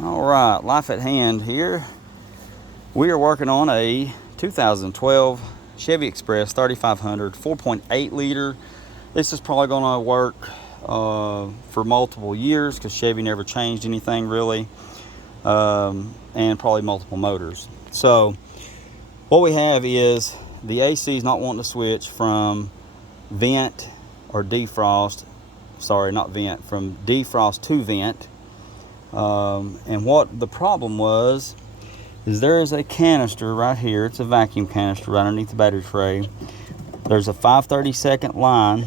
All right, life at hand here. We are working on a 2012 Chevy Express 3500 4.8 liter. This is probably going to work for multiple years because Chevy never changed anything really, and probably multiple motors. So what we have is the AC is not wanting to switch from vent or defrost, sorry, not vent, from defrost to vent. And what the problem was is there is a canister right here. It's a vacuum canister right underneath the battery tray. There's a 5/32 line,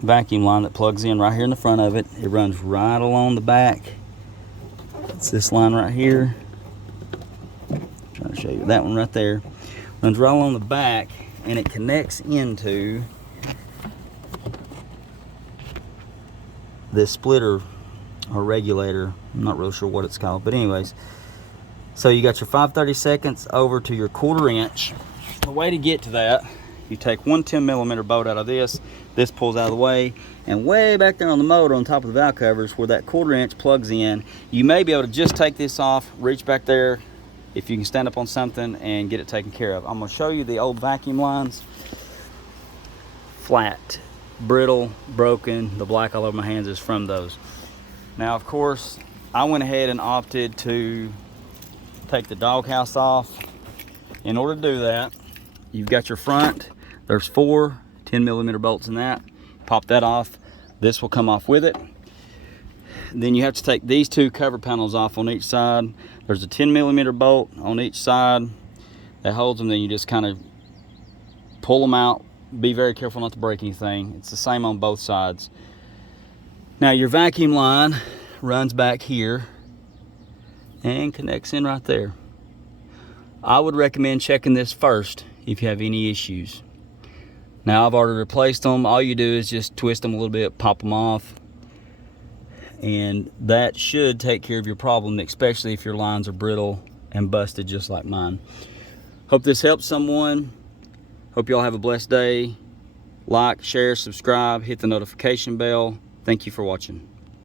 vacuum line, that plugs in right here in the front of it. It runs right along the back. It's this line right here. I'm trying to show you that one right there. Runs right along the back, and it connects into this splitter or regulator. I'm not really sure what it's called, but anyways, so you got your 5/32 over to your 1/4 inch. The way to get to that, you take one 10mm bolt out of this pulls out of the way, and way back there on the motor on top of the valve covers where that 1/4 inch plugs in, you may be able to just take this off, reach back there if you can stand up on something and get it taken care of. I'm going to show you the old vacuum lines. Flat, brittle, broken. The black all over my hands is from those. Now, of course, I went ahead and opted to take the doghouse off. In order to do that, you've got your front. There's 4 10mm bolts in that. Pop that off. This will come off with it. Then you have to take these 2 cover panels off on each side. There's a 10mm bolt on each side that holds them. Then you just kind of pull them out. Be very careful not to break anything. It's the same on both sides. Now your vacuum line runs back here and connects in right there. I would recommend checking this first if you have any issues. Now I've already replaced them. All you do is just twist them a little bit, pop them off, and that should take care of your problem, especially if your lines are brittle and busted just like mine. Hope this helps someone. Hope y'all have a blessed day. Like, share, subscribe, hit the notification bell. Thank you for watching.